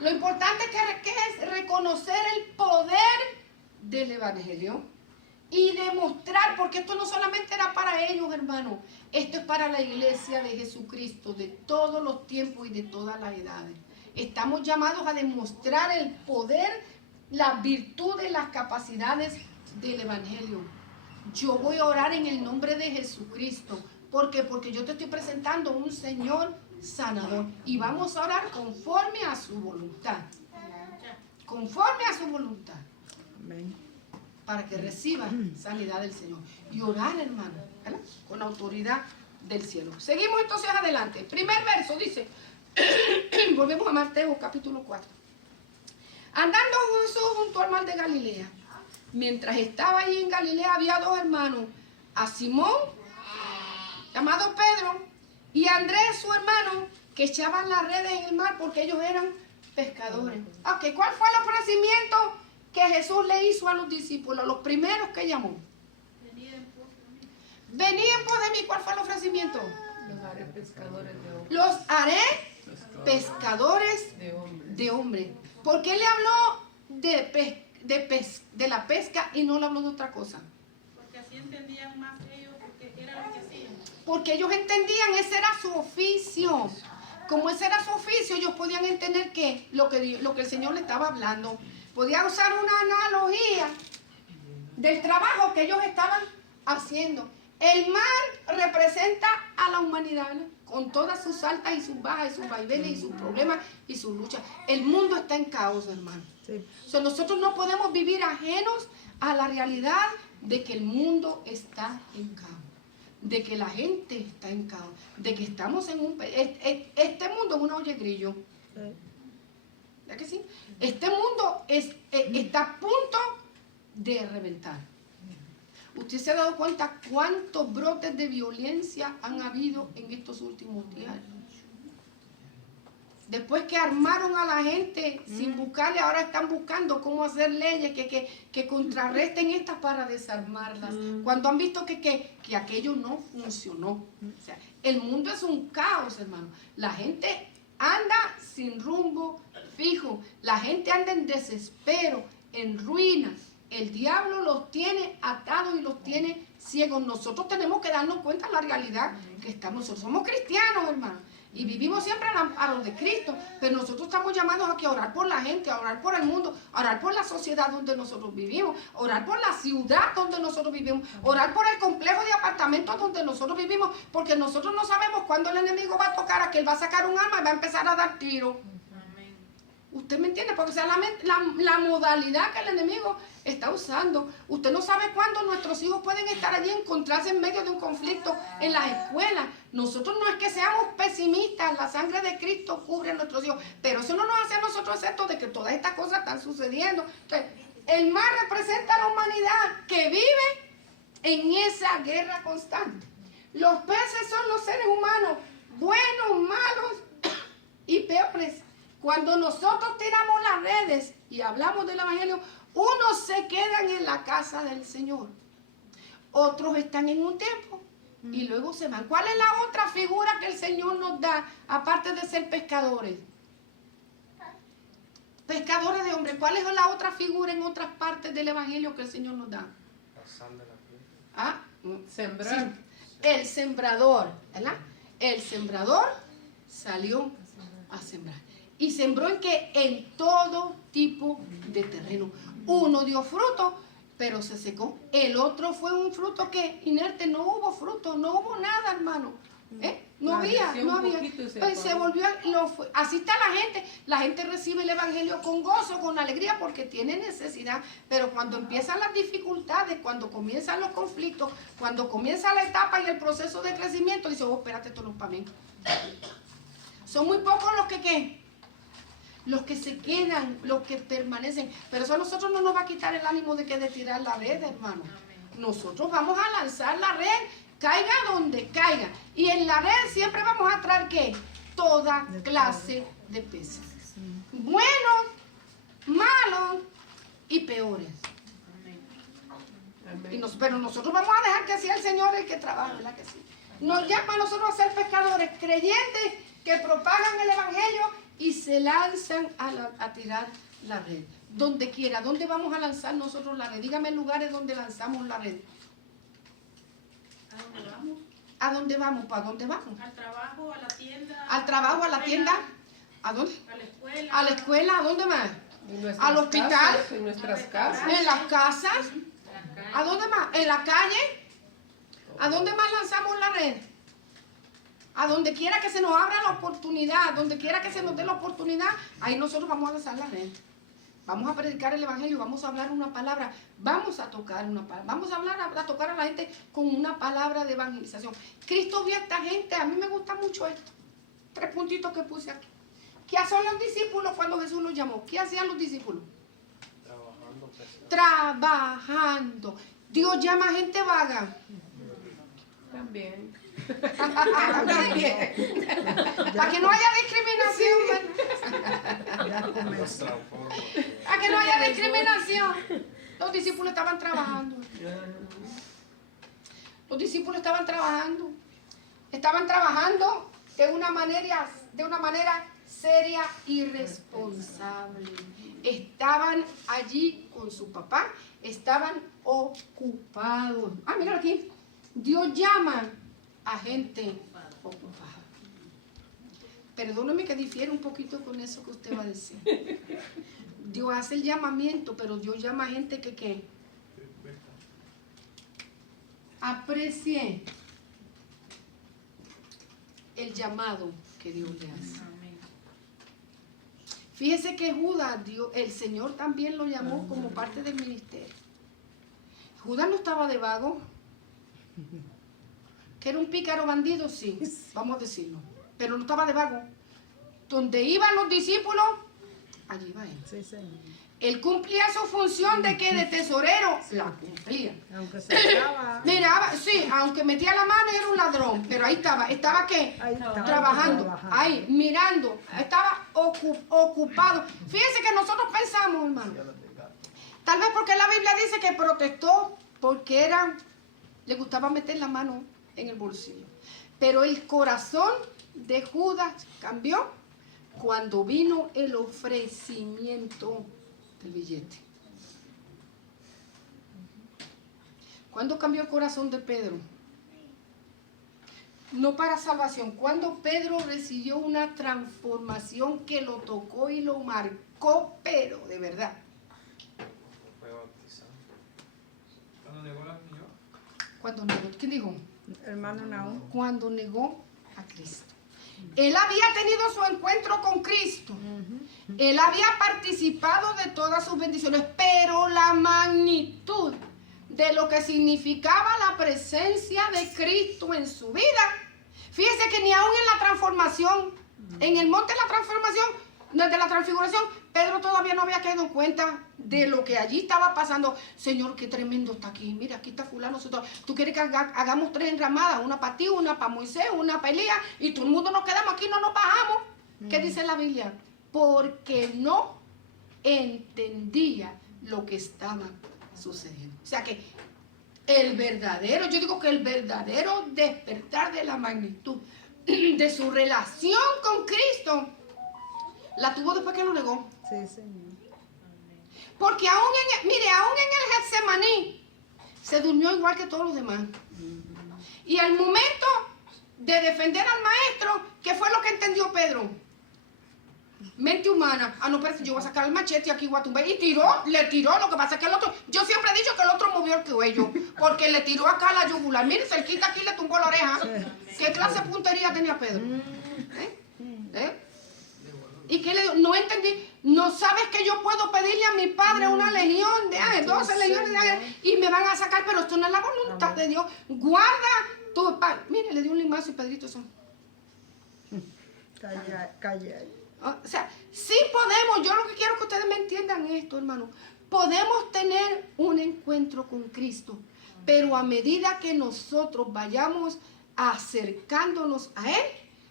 Lo importante que es reconocer el poder del Evangelio y demostrar, porque esto no solamente era para ellos, hermano, esto es para la iglesia de Jesucristo de todos los tiempos y de todas las edades. Estamos llamados a demostrar el poder, las virtudes, las capacidades del Evangelio. Yo voy a orar en el nombre de Jesucristo. ¿Por qué? Porque yo te estoy presentando un Señor sanador. Y vamos a orar conforme a su voluntad. Conforme a su voluntad. Amén. Para que reciba sanidad del Señor. Y orar, hermano, ¿verdad? Con autoridad del cielo. Seguimos entonces adelante. Primer verso dice, volvemos a Mateo capítulo 4. Andando Jesús junto al mar de Galilea. Mientras estaba allí en Galilea había dos hermanos, a Simón, llamado Pedro, y a Andrés, su hermano, que echaban las redes en el mar porque ellos eran pescadores. Okay, ¿cuál fue el ofrecimiento que Jesús le hizo a los discípulos, los primeros que llamó? Venid en pos de mí. ¿Cuál fue el ofrecimiento? Los haré pescadores de hombres. Los haré pescadores de hombres. ¿Por qué le habló de la pesca y no le habló de otra cosa? Porque así entendían más ellos, porque era lo que hacían. Porque ellos entendían, ese era su oficio. Como ese era su oficio, ellos podían entender que lo que el Señor le estaba hablando. Podía usar una analogía del trabajo que ellos estaban haciendo. El mar representa a la humanidad, ¿no? Con todas sus altas y sus bajas, y sus vaivenes, y sus problemas, y sus luchas. El mundo está en caos, hermano. Sí. O sea, nosotros no podemos vivir ajenos a la realidad de que el mundo está en caos, de que la gente está en caos, de que estamos en este mundo es una olla de grillo. ¿Verdad que sí? Este mundo está a punto de reventar. ¿Usted se ha dado cuenta cuántos brotes de violencia han habido en estos últimos días? Después que armaron a la gente sin buscarle, ahora están buscando cómo hacer leyes que contrarresten estas para desarmarlas. Cuando han visto que aquello no funcionó. O sea, el mundo es un caos, hermano. La gente anda sin rumbo fijo. La gente anda en desespero, en ruina. El diablo los tiene atados y los tiene ciegos. Nosotros tenemos que darnos cuenta de la realidad que estamos. Nosotros somos cristianos, hermano. Y vivimos siempre al amparo de Cristo, pero nosotros estamos llamados aquí a orar por la gente, a orar por el mundo, a orar por la sociedad donde nosotros vivimos, a orar por la ciudad donde nosotros vivimos, a orar por el complejo de apartamentos donde nosotros vivimos, porque nosotros no sabemos cuándo el enemigo va a tocar, a que él va a sacar un arma y va a empezar a dar tiros. ¿Usted me entiende? Porque esa es la modalidad que el enemigo está usando. Usted no sabe cuándo nuestros hijos pueden estar allí, encontrarse en medio de un conflicto en las escuelas. Nosotros no es que seamos pesimistas, la sangre de Cristo cubre a nuestros hijos, pero eso no nos hace a nosotros excepto de que todas estas cosas están sucediendo. Entonces, el mar representa a la humanidad que vive en esa guerra constante. Los peces son los seres humanos, buenos, malos y peores. Cuando nosotros tiramos las redes y hablamos del Evangelio, unos se quedan en la casa del Señor, otros están en un tiempo y luego se van. ¿Cuál es la otra figura que el Señor nos da, aparte de ser pescadores? Pescadores de hombres. ¿Cuál es la otra figura en otras partes del Evangelio que el Señor nos da? La sal de la tierra. ¿Ah? Sembrar. Sí. El sembrador, ¿verdad? El sembrador salió a sembrar. Y sembró en que en todo tipo de terreno. Uno dio fruto, pero se secó. El otro fue un fruto que inerte, no hubo fruto, no hubo nada, hermano. No había. Pues se volvió, así está la gente. La gente recibe el Evangelio con gozo, con alegría, porque tiene necesidad. Pero cuando empiezan las dificultades, cuando comienzan los conflictos, cuando comienza la etapa y el proceso de crecimiento, dice, oh, espérate, esto no es para mí. Son muy pocos los que, ¿qué? Los que se quedan, los que permanecen. Pero eso a nosotros no nos va a quitar el ánimo de tirar la red, hermano. Nosotros vamos a lanzar la red, caiga donde caiga. Y en la red siempre vamos a traer, ¿qué? Toda clase de peces. Buenos, malos y peores. Pero nosotros vamos a dejar que sea el Señor el que trabaje, ¿verdad que sí? Nos llama a nosotros a ser pescadores, creyentes que propagan el Evangelio y se lanzan a tirar la red. Donde quiera. ¿Dónde vamos a lanzar nosotros la red? Dígame lugares donde lanzamos la red. ¿A dónde vamos? ¿A dónde vamos? ¿Para dónde vamos? Al trabajo, a la tienda. Al trabajo, a la tienda. ¿A dónde? A la escuela. A la escuela. ¿A dónde más? Al hospital. Casas, en nuestras casas. En las casas. ¿A dónde más? En la calle. ¿A dónde más lanzamos la red? A donde quiera que se nos abra la oportunidad, donde quiera que se nos dé la oportunidad, ahí nosotros vamos a lanzar la red. Vamos a predicar el Evangelio, vamos a hablar una palabra, vamos a tocar una palabra, vamos a hablar, a tocar a la gente con una palabra de evangelización. Cristo vio a esta gente, a mí me gusta mucho esto. 3 puntitos que puse aquí. ¿Qué hacían los discípulos cuando Jesús los llamó? ¿Qué hacían los discípulos? Trabajando. Dios llama a gente vaga. También. Para que no haya discriminación. Para que no haya discriminación. Los discípulos estaban trabajando. Los discípulos estaban trabajando. Estaban trabajando de una manera seria y responsable. Estaban allí con su papá. Estaban ocupados. Ah, mira aquí. Dios llama a gente ocupada. Perdóname que difiere un poquito con eso que usted va a decir. Dios hace el llamamiento, pero Dios llama a gente que ¿qué? Aprecie el llamado que Dios le hace. Fíjese que Judas, el Señor también lo llamó como parte del ministerio. Judas no estaba de vago. Que era un pícaro bandido, sí, vamos a decirlo. Pero no estaba de vago. Donde iban los discípulos, allí iba él. Sí, señor. Él cumplía su función de que de tesorero, la cumplía. Aunque se estaba... Miraba, sí, aunque metía la mano y era un ladrón, pero ahí estaba ¿qué? Ahí estaba trabajando, ahí, mirando, estaba ocupado. Fíjense que nosotros pensamos, hermano, tal vez porque la Biblia dice que protestó, porque le gustaba meter la mano en el bolsillo. Pero el corazón de Judas cambió cuando vino el ofrecimiento del billete. ¿Cuándo cambió el corazón de Pedro? No para salvación. Cuando Pedro recibió una transformación que lo tocó y lo marcó, pero de verdad. Fue bautizado. Cuando negó la opinión. Cuando negó, ¿quién dijo? Hermano Naúm. Cuando negó a Cristo. Él había tenido su encuentro con Cristo. Él había participado de todas sus bendiciones, pero la magnitud de lo que significaba la presencia de Cristo en su vida. Fíjese que ni aún en la transformación, en el monte de la transformación, desde la transfiguración, Pedro todavía no había caído en cuenta de lo que allí estaba pasando. Señor, qué tremendo está aquí. Mira, aquí está fulano. Tú quieres que hagamos 3 enramadas, una para ti, una para Moisés, una para Elías, y todo el mundo nos quedamos aquí, no nos bajamos. ¿Qué dice la Biblia? Porque no entendía lo que estaba sucediendo. O sea que yo digo que el verdadero despertar de la magnitud de su relación con Cristo, la tuvo después que lo negó. Sí, señor. Porque aún en el Getsemaní se durmió igual que todos los demás. Y al momento de defender al maestro, ¿qué fue lo que entendió Pedro? Mente humana. Ah, no, pero yo voy a sacar el machete y aquí voy a tumbar. Y le tiró. Lo que pasa es que el otro, yo siempre he dicho que el otro movió el cuello, porque le tiró acá la yugular. Mire, cerquita aquí le tumbó la oreja. ¿Qué clase de puntería tenía Pedro? ¿Y qué le digo? No entendí. No sabes que yo puedo pedirle a mi padre una legión de ángeles, 12 legiones de ángeles, y me van a sacar, pero esto no es la voluntad de Dios. Guarda tu padre. Mire, le dio un limazo y Pedrito eso. Calla. O sea, sí podemos, yo lo que quiero que ustedes me entiendan esto, hermano. Podemos tener un encuentro con Cristo, pero a medida que nosotros vayamos acercándonos a Él,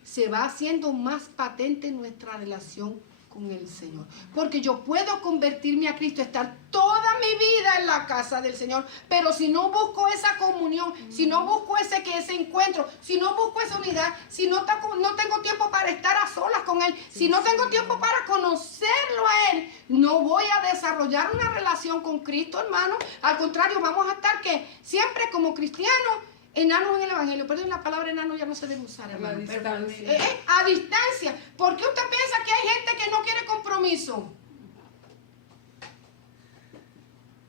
se va haciendo más patente nuestra relación con el Señor. Porque yo puedo convertirme a Cristo, estar toda mi vida en la casa del Señor, pero si no busco esa comunión, si no busco ese encuentro, si no busco esa unidad, si no tengo tiempo para estar a solas con Él, si no tengo tiempo para conocerlo a Él, no voy a desarrollar una relación con Cristo, hermano. Al contrario, vamos a estar siempre como cristianos, enanos en el Evangelio. Perdón, la palabra enano ya no se debe usar, hermano. A distancia. A distancia. ¿Por qué usted piensa que hay gente que no quiere compromiso?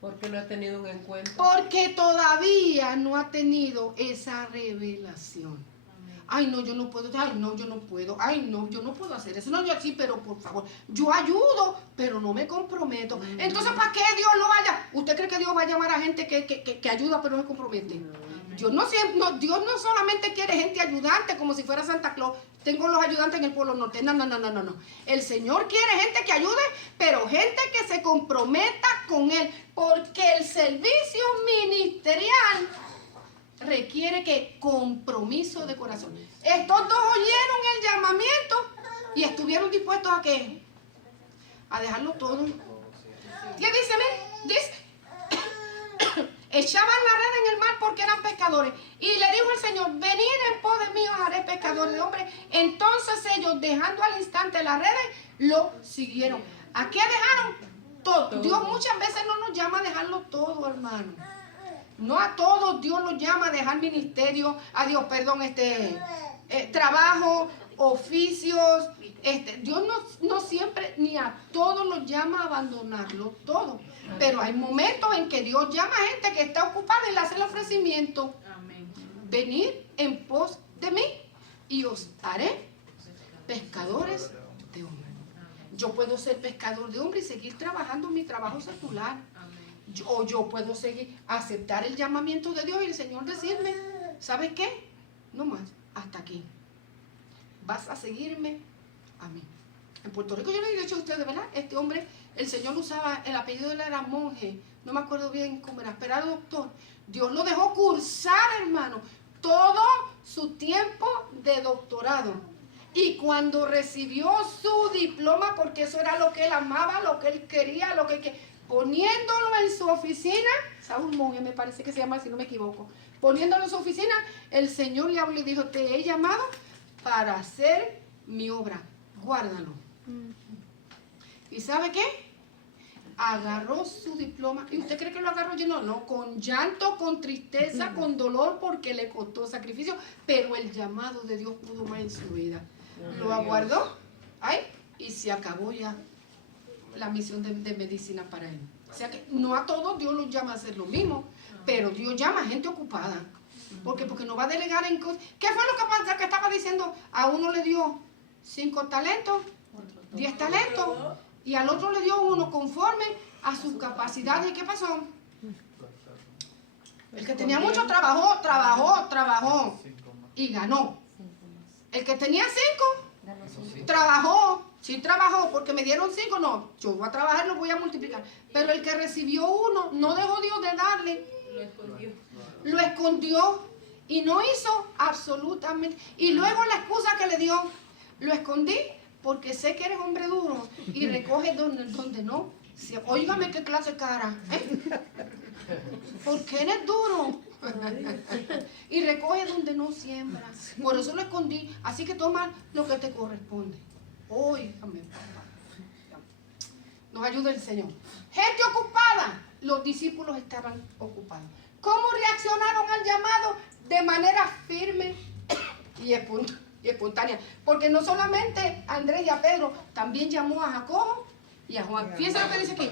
Porque no ha tenido un encuentro. Porque todavía no ha tenido esa revelación. Ay, no, yo no puedo. Ay, no, yo no puedo. Ay, no, yo no puedo hacer eso. No, yo sí, pero por favor, yo ayudo, pero no me comprometo. Entonces, ¿para qué Dios lo vaya? ¿Usted cree que Dios va a llamar a gente que ayuda, pero no se compromete? Dios no solamente quiere gente ayudante como si fuera Santa Claus. Tengo los ayudantes en el Polo Norte. No. El Señor quiere gente que ayude, pero gente que se comprometa con Él. Porque el servicio ministerial requiere compromiso de corazón. Estos dos oyeron el llamamiento y estuvieron dispuestos a ¿qué? A dejarlo todo. ¿Qué dice? Echaban la red en el mar porque eran pescadores. Y le dijo el Señor, venid en pos de mí, os haré pescadores de hombres. Entonces ellos, dejando al instante las redes, lo siguieron. ¿A qué dejaron? Todo. Dios muchas veces no nos llama a dejarlo todo, hermano. No a todos Dios los llama a dejar ministerio, trabajo, oficios. Dios no siempre, ni a todos los llama a abandonarlo todo. Pero hay momentos en que Dios llama a gente que está ocupada y le hace el ofrecimiento. Amén. Venid en pos de mí y os haré pescadores de hombres. Yo puedo ser pescador de hombres y seguir trabajando mi trabajo secular. Yo puedo seguir, aceptar el llamamiento de Dios y el Señor decirme, ¿sabes qué? No más, hasta aquí. Vas a seguirme a mí. En Puerto Rico yo le he dicho a ustedes, ¿verdad? Este hombre, el Señor usaba, el apellido de él era monje, no me acuerdo bien cómo era, pero era doctor. Dios lo dejó cursar, hermano, todo su tiempo de doctorado. Y cuando recibió su diploma, porque eso era lo que él amaba, lo que él quería, poniéndolo en su oficina, Saúl Monge me parece que se llama, si no me equivoco, poniéndolo en su oficina, el Señor le habló y dijo, te he llamado para hacer mi obra, guárdalo. ¿Y sabe qué? Agarró su diploma. ¿Y usted cree que lo agarró lleno? No, con llanto, con tristeza, con dolor, porque le costó sacrificio, pero el llamado de Dios pudo más en su vida. Lo aguardó, y se acabó ya la misión de medicina para él. O sea que no a todos Dios los llama a hacer lo mismo, pero Dios llama a gente ocupada. Porque no va a delegar en cosas. ¿Qué fue lo que estaba diciendo? A uno le dio 5 talentos, 10 talentos, y al otro le dio 1 conforme a sus capacidades. ¿Qué pasó? El que tenía mucho trabajó y ganó. El que tenía 5 trabajó. Sí trabajó, porque me dieron 5, no, yo voy a trabajar, lo voy a multiplicar. Pero el que recibió 1, no dejó Dios de darle. Lo escondió y no hizo absolutamente. Y luego la excusa que le dio, lo escondí porque sé que eres hombre duro y recoges donde no. Óigame qué clase cara, porque eres duro y recoge donde no siembras. Por eso lo escondí, así que toma lo que te corresponde. Óigame, papá. Nos ayuda el Señor. Gente ocupada. Los discípulos estaban ocupados. ¿Cómo reaccionaron al llamado? De manera firme y espontánea. Porque no solamente a Andrés y a Pedro, también llamó a Jacobo y a Juan. Fíjense lo que dice aquí.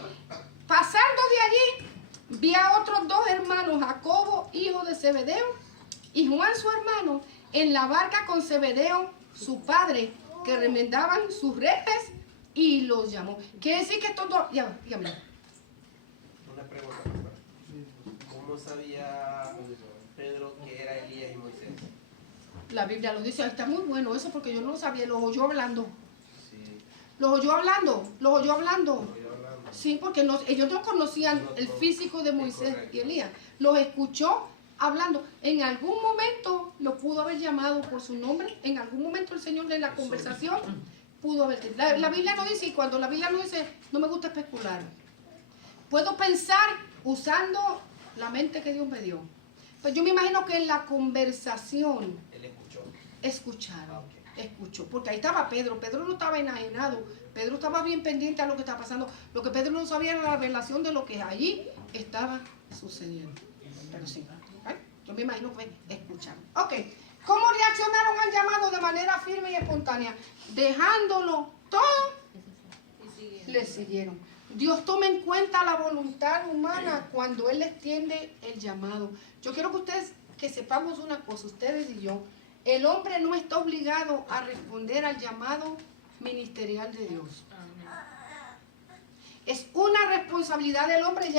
Pasando de allí, vi a otros 2 hermanos, Jacobo, hijo de Zebedeo, y Juan, su hermano, en la barca con Zebedeo, su padre, que remendaban sus redes, y los llamó. Quiere decir que estos 2... Dígame. Una pregunta, pastor. ¿Cómo sabía Pedro que era Elías y Moisés? La Biblia lo dice, está muy bueno eso porque yo no lo sabía, los oyó hablando. Sí. Los oyó hablando. ¿Lo oyó hablando? Sí, porque ellos no conocían el físico de Moisés y Elías. Los escuchó hablando. En algún momento lo pudo haber llamado por su nombre. En algún momento el Señor de la conversación pudo haber... La Biblia no dice, y cuando la Biblia no dice, no me gusta especular. Puedo pensar usando la mente que Dios me dio. Pues yo me imagino que en la conversación Él escuchó. escucharon, escuchó, porque ahí estaba Pedro. Pedro no estaba enajenado, Pedro estaba bien pendiente a lo que estaba pasando. Lo que Pedro no sabía era la revelación de lo que allí estaba sucediendo. Pero sí, yo me imagino que escucharon. Ok, ¿cómo reaccionaron al llamado? De manera firme y espontánea, dejándolo todo, le siguieron. Dios toma en cuenta la voluntad humana cuando Él extiende el llamado. Yo quiero que ustedes, que sepamos una cosa, ustedes y yo, el hombre no está obligado a responder al llamado ministerial de Dios. Es una responsabilidad del hombre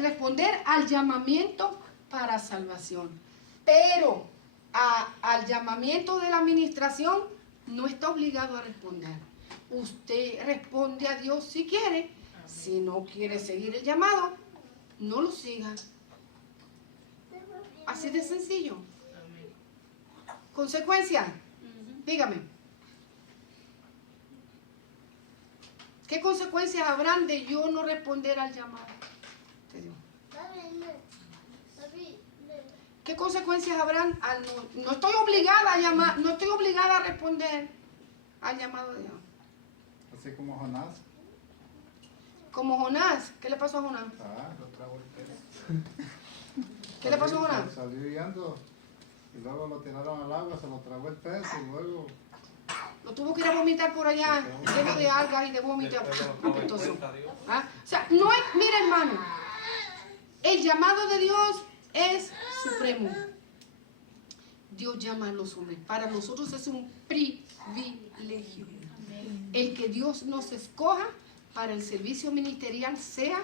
responder al llamamiento para salvación. Pero al llamamiento de la administración no está obligado a responder. Usted responde a Dios si quiere. Si no quiere seguir el llamado, no lo siga. Así de sencillo. ¿Consecuencia? Dígame. ¿Qué consecuencias habrán de yo no responder al llamado de Dios? ¿Qué consecuencias habrán? No estoy obligada a llamar, no estoy obligada a responder al llamado de Dios. Así como Jonás. Como Jonás, ¿qué le pasó a Jonás? Lo tragó el pez. ¿Qué le pasó a Jonás? Salió huyendo y luego lo tiraron al agua, se lo tragó el pez y luego... Lo tuvo que ir a vomitar por allá, lleno de algas y de vómito. Después lo tomó en Apestoso. cuenta, Dios. ¿Ah? O sea, no hay, mira hermano, el llamado de Dios es supremo. Dios llama a los hombres. Para nosotros es un privilegio. El que Dios nos escoja para el servicio ministerial, sea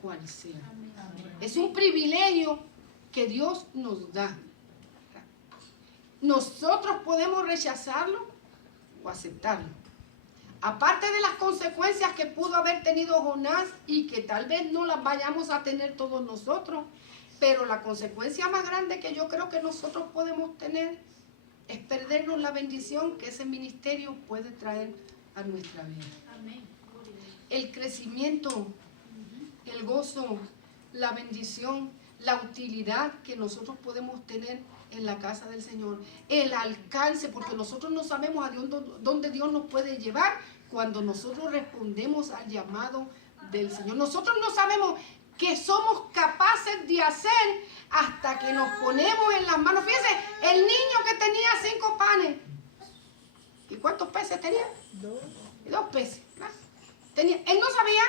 cual sea. Es un privilegio que Dios nos da. Nosotros podemos rechazarlo o aceptarlo. Aparte de las consecuencias que pudo haber tenido Jonás y que tal vez no las vayamos a tener todos nosotros, pero la consecuencia más grande que yo creo que nosotros podemos tener es perdernos la bendición que ese ministerio puede traer a nuestra vida. El crecimiento, el gozo, la bendición, la utilidad que nosotros podemos tener en la casa del Señor, el alcance, porque nosotros no sabemos a dónde Dios nos puede llevar cuando nosotros respondemos al llamado del Señor. Nosotros no sabemos qué somos capaces de hacer hasta que nos ponemos en las manos. Fíjense, el niño que tenía 5 panes, ¿y cuántos peces tenía? 2 peces. ¿Verdad? Él no sabía.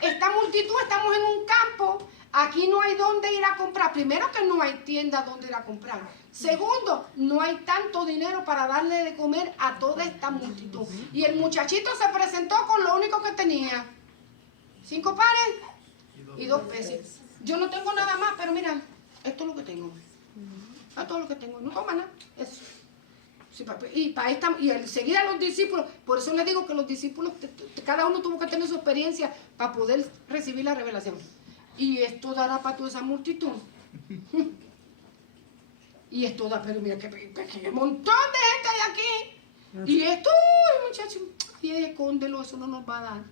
Esta multitud, estamos en un campo. Aquí no hay dónde ir a comprar. Primero, que no hay tienda donde ir a comprar. Segundo, no hay tanto dinero para darle de comer a toda esta multitud. Y el muchachito se presentó con lo único que tenía: 5 panes y 2 peces. Yo no tengo nada más, pero mira, esto es lo que tengo. Esto es lo que tengo. No toma nada. Eso. Sí, y al seguir a los discípulos, por eso les digo que los discípulos, cada uno tuvo que tener su experiencia para poder recibir la revelación. Y esto dará para toda esa multitud. Y esto da, pero mira, que un montón de gente hay aquí. Y esto, uy, muchachos, y escóndelo, eso no nos va a dar.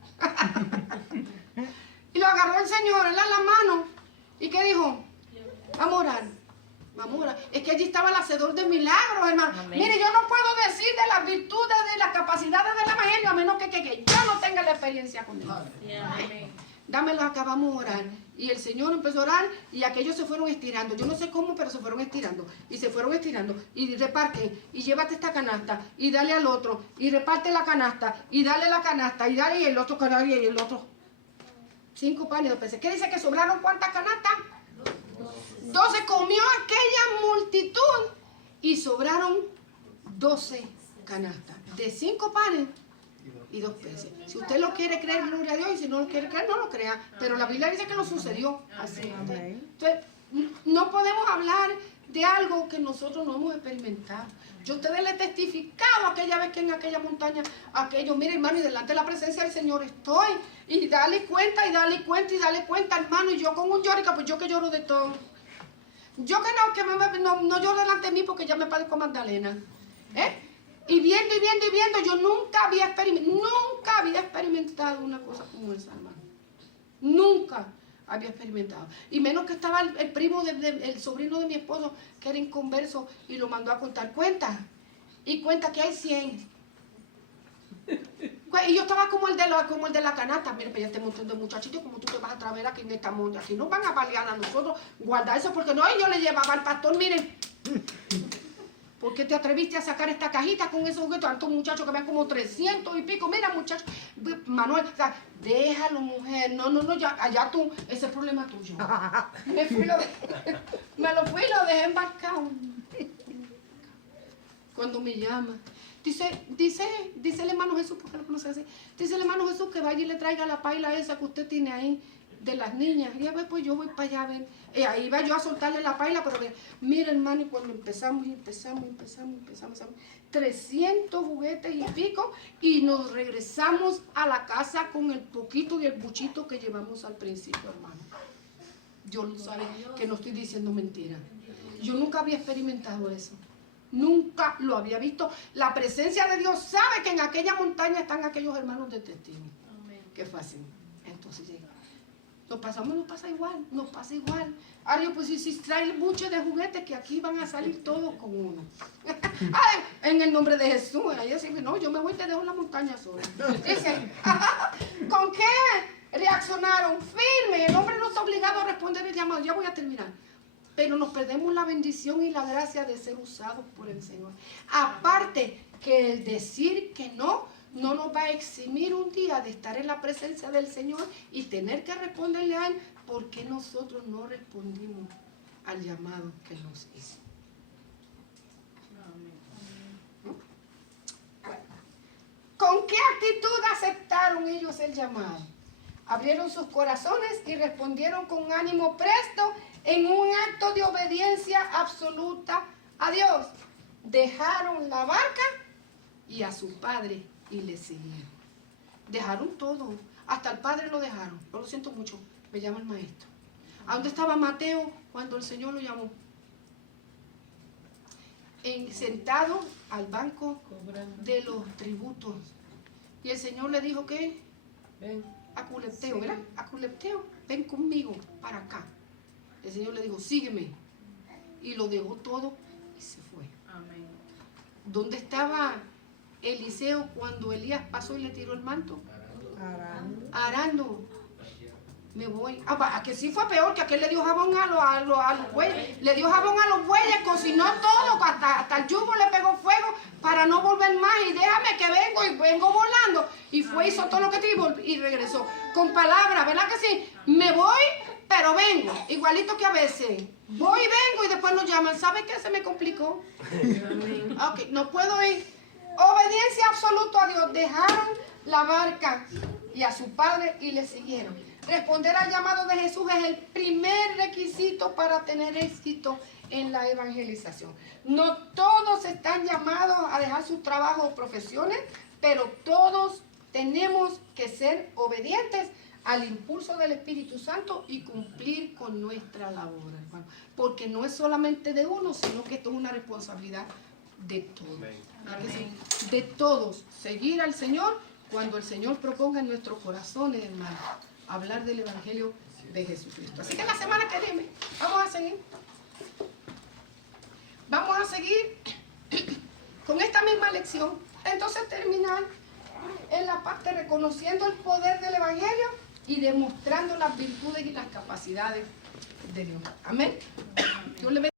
Y lo agarró el Señor, él a la mano. ¿Y qué dijo? Vamos a orar. Vamos a orar. Es que allí estaba el hacedor de milagros, hermano. Amén. Mire, yo no puedo decir de las virtudes, de las capacidades del evangelio, a menos que yo no tenga la experiencia con él. Dámelo acá, vamos a orar. Y el Señor empezó a orar y aquellos se fueron estirando. Yo no sé cómo, pero se fueron estirando. Y se fueron estirando. Y reparte. Y llévate esta canasta. Y dale al otro. Y reparte la canasta. Y dale la canasta. Y dale y el otro canasta y el otro. 5 panes y 2 peces. ¿Qué dice que sobraron cuántas canastas? 12. Comió aquella multitud y sobraron 12 canastas. De 5 panes y 2 peces. Si usted lo quiere creer, gloria a Dios, y si no lo quiere creer, no lo crea. Pero la Biblia dice que lo sucedió así. Entonces, no podemos hablar de algo que nosotros no hemos experimentado. Yo a ustedes les he testificado aquella vez que en aquella montaña, aquello, mire hermano, y delante de la presencia del Señor estoy. Y dale cuenta, y dale cuenta, y dale cuenta, hermano. Y yo con un llorica, pues yo que lloro de todo. Yo no lloro delante de mí porque ya me padezco Magdalena. Y viendo, yo nunca había experimentado una cosa como esa, hermano. Nunca había experimentado. Y menos que estaba el primo, el sobrino de mi esposo, que era inconverso, y lo mandó a contar. Cuenta. Y cuenta que hay 100. Y yo estaba como el de la canasta. Mire, pero ya este montón de muchachitos, como tú te vas a traer aquí en esta monta. Aquí nos van a balear a nosotros. Guarda eso, porque no, y yo le llevaba al pastor, miren. ¿Por qué te atreviste a sacar esta cajita con esos juguetes? Tantos muchachos que ven como 300 y pico. Mira, muchachos. Manuel, o sea, déjalo, mujer. No, ya, allá tú, ese es problema tuyo. Me lo fui y lo dejé embarcado. Cuando me llama. Dice el hermano Jesús, porque lo conoce así. Dice el hermano Jesús que vaya y le traiga la paila esa que usted tiene ahí de las niñas. Y a ver, pues yo voy para allá a ver. Ahí iba yo a soltarle la paila, pero mira hermano, y cuando empezamos, 300 juguetes y pico, y nos regresamos a la casa con el poquito y el buchito que llevamos al principio, hermano. Yo no sabe que no estoy diciendo mentira. Yo nunca había experimentado eso. Nunca lo había visto. La presencia de Dios sabe que en aquella montaña están aquellos hermanos de testigo. Qué fácil. Entonces llega. Nos pasa igual. Ahora yo pues si traen mucho de juguetes que aquí van a salir todos con uno. Ay, en el nombre de Jesús. Ella dice, no, yo me voy y te dejo en la montaña sola. Dice, ¿con qué reaccionaron? Firme. El hombre no está obligado a responder el llamado. Ya voy a terminar. Pero nos perdemos la bendición y la gracia de ser usados por el Señor. Aparte que el decir que no nos va a eximir un día de estar en la presencia del Señor y tener que responderle a Él porque nosotros no respondimos al llamado que nos hizo. Bueno, ¿con qué actitud aceptaron ellos el llamado? Abrieron sus corazones y respondieron con ánimo presto en un acto de obediencia absoluta a Dios. Dejaron la barca y a su padre y le siguieron. Dejaron todo. Hasta el padre lo dejaron. Yo lo siento mucho. Me llama el maestro. ¿A dónde estaba Mateo cuando el Señor lo llamó? Sentado al banco de los tributos. Y el Señor le dijo que a Culepteo, ¿verdad? A Culepteo, ven conmigo para acá. El Señor le dijo, sígueme. Y lo dejó todo y se fue. Amén. ¿Dónde estaba Eliseo cuando Elías pasó y le tiró el manto? Arando. Me voy. A que sí fue peor, que aquel le dio jabón a los bueyes. Le dio jabón a los bueyes, cocinó todo, hasta el yugo le pegó fuego para no volver más. Y déjame que vengo volando. Y fue, hizo todo lo que tuvo y regresó. Con palabras, ¿verdad que sí? Me voy, pero vengo. Igualito que a veces. Voy, vengo y después nos llaman. ¿Sabe qué? Se me complicó. Ok, no puedo ir. Obediencia absoluta a Dios. Dejaron la barca y a su padre y le siguieron. Responder al llamado de Jesús es el primer requisito para tener éxito en la evangelización. No todos están llamados a dejar sus trabajos o profesiones, pero todos tenemos que ser obedientes al impulso del Espíritu Santo y cumplir con nuestra labor, hermano. Porque no es solamente de uno, sino que esto es una responsabilidad de todos. De todos. Seguir al Señor cuando el Señor proponga en nuestros corazones, hermano, hablar del Evangelio de Jesucristo. Así que la semana que viene vamos a seguir con esta misma lección. Entonces terminar en la parte reconociendo el poder del Evangelio y demostrando las virtudes y las capacidades de Dios. Amén. Dios le bendiga.